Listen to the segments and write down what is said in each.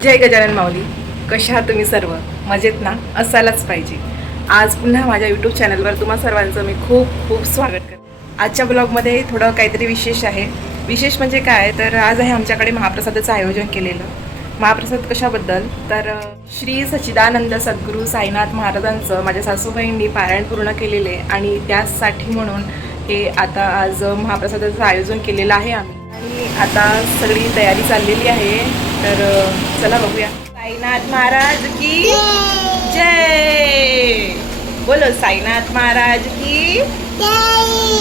जय गजानन माऊली. कशा आहात तुम्ही सर्व? मजेत ना? असायलाच पाहिजे. आज पुन्हा माझ्या यूट्यूब चॅनलवर तुम्हा सर्वांचं मी खूप खूप स्वागत करते. आजच्या ब्लॉगमध्ये थोडं काहीतरी विशेष आहे. विशेष म्हणजे काय, तर आज आहे आमच्याकडे महाप्रसादाचं आयोजन केलेलं. महाप्रसाद कशाबद्दल, तर श्री सच्चिदानंद सद्गुरू साईनाथ महाराजांचं माझ्या सासूबाईंनी पारायण पूर्ण केलेले आणि त्यासाठी म्हणून हे आता आज महाप्रसादाचं आयोजन केलेलं आहे आम्ही. आणि आता सगळी तयारी चाललेली आहे. तर चला बघूया. साईनाथ महाराज की जय. बोलो साईनाथ महाराज की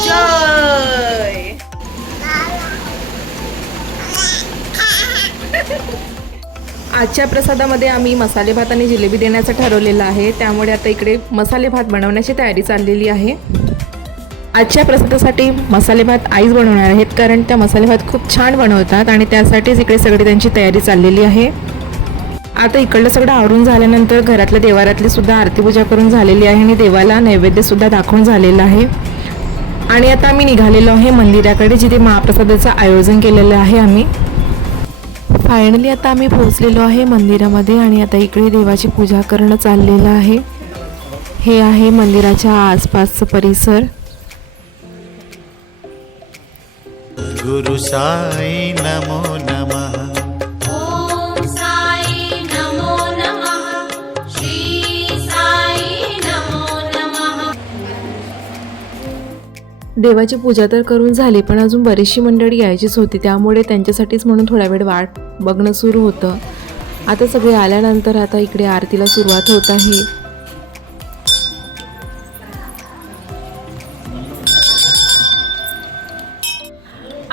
जय. आजच्या प्रसादामध्ये आम्ही मसाले भात आणि जिलेबी देण्याचं ठरवलेलं आहे. त्यामुळे आता इकडे मसाले भात बनवण्याची तयारी चाललेली आहे. आजच्या प्रसादासाठी मसाले भात आईच बनवणार आहेत, कारण त्या मसाले भात खूप छान बनवतात आणि त्यासाठीच इकडे सगळी त्यांची तयारी चाललेली आहे. आता इकडलं सगळं आवरून झाल्यानंतर घरातल्या देवारातली सुद्धा आरती पूजा करून झालेली आहे आणि देवाला नैवेद्यसुद्धा दाखवून झालेलं आहे. आणि आता आम्ही निघालेलो आहे मंदिराकडे, जिथे महाप्रसादाचं आयोजन केलेलं आहे आम्ही. फायनली आता आम्ही पोहोचलेलो आहे मंदिरामध्ये आणि आता इकडे देवाची पूजा करणं चाललेलं आहे. हे आहे मंदिराच्या आसपासचं परिसर. गुरु साई नमो नमः. ओम साई नमो नमः. श्री साई नमो नमः. देवाची पूजा तर करून झाली, पण अजून बरीचशी मंडळी यायचीच होती, त्यामुळे त्यांच्यासाठीच म्हणून थोडा वेळ वाट बघणं सुरू होतं. आता सगळे आल्यानंतर आता इकडे आरतीला सुरुवात होत आहे.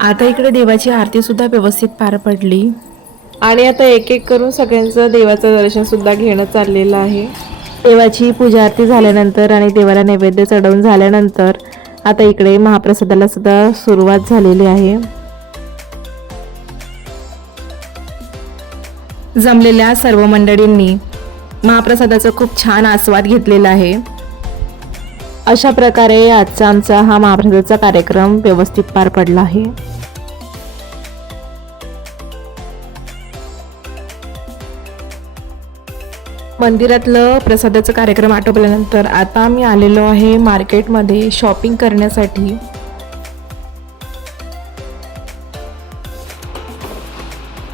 आता इकडे देवाची आरती सुद्धा व्यवस्थित पार पडली आणि आता एक एक करून सगळ्यांचं देवाचं दर्शन सुद्धा घेणं चाललेलं आहे. देवाची पूजा आरती झाल्यानंतर आणि देवाला नैवेद्य चढवून झाल्यानंतर आता इकडे महाप्रसादाला सुद्धा सुरुवात झालेली आहे. जमलेल्या सर्व मंडळींनी महाप्रसादाचा खूप छान आस्वाद घेतलेला आहे. अशा प्रकारे आजचा आमचा हा महाप्रसादाचा कार्यक्रम व्यवस्थित पार पडला आहे. मंदिरातलं प्रसादाचा कार्यक्रम आटोपल्यानंतर आता आम्ही आलेलो आहे मार्केटमध्ये शॉपिंग करण्यासाठी.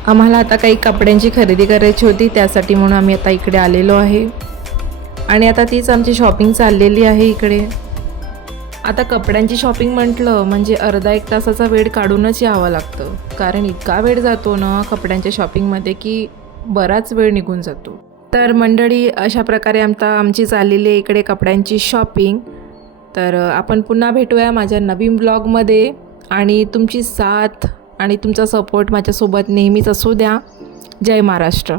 आम्हाला आता काही कपड्यांची खरेदी करायची होती, त्यासाठी म्हणून आम्ही आता इकडे आलेलो आहे आणि आता तीच आमची शॉपिंग चाललेली आहे इकडे. आता कपड्यांची शॉपिंग म्हटलं म्हणजे अर्धा एक तासाचा वेळ काढूनच यावं लागतं, कारण इतका वेळ जातो ना कपड्यांच्या शॉपिंगमध्ये की बराच वेळ निघून जातो. तर मंडळी, अशा प्रकारे आमची चाललेली आहे इकडे कपड्यांची शॉपिंग. तर आपण पुन्हा भेटूया माझ्या नवीन ब्लॉगमध्ये आणि तुमची साथ आणि तुमचा सपोर्ट माझ्यासोबत नेहमीच असू द्या. जय महाराष्ट्र.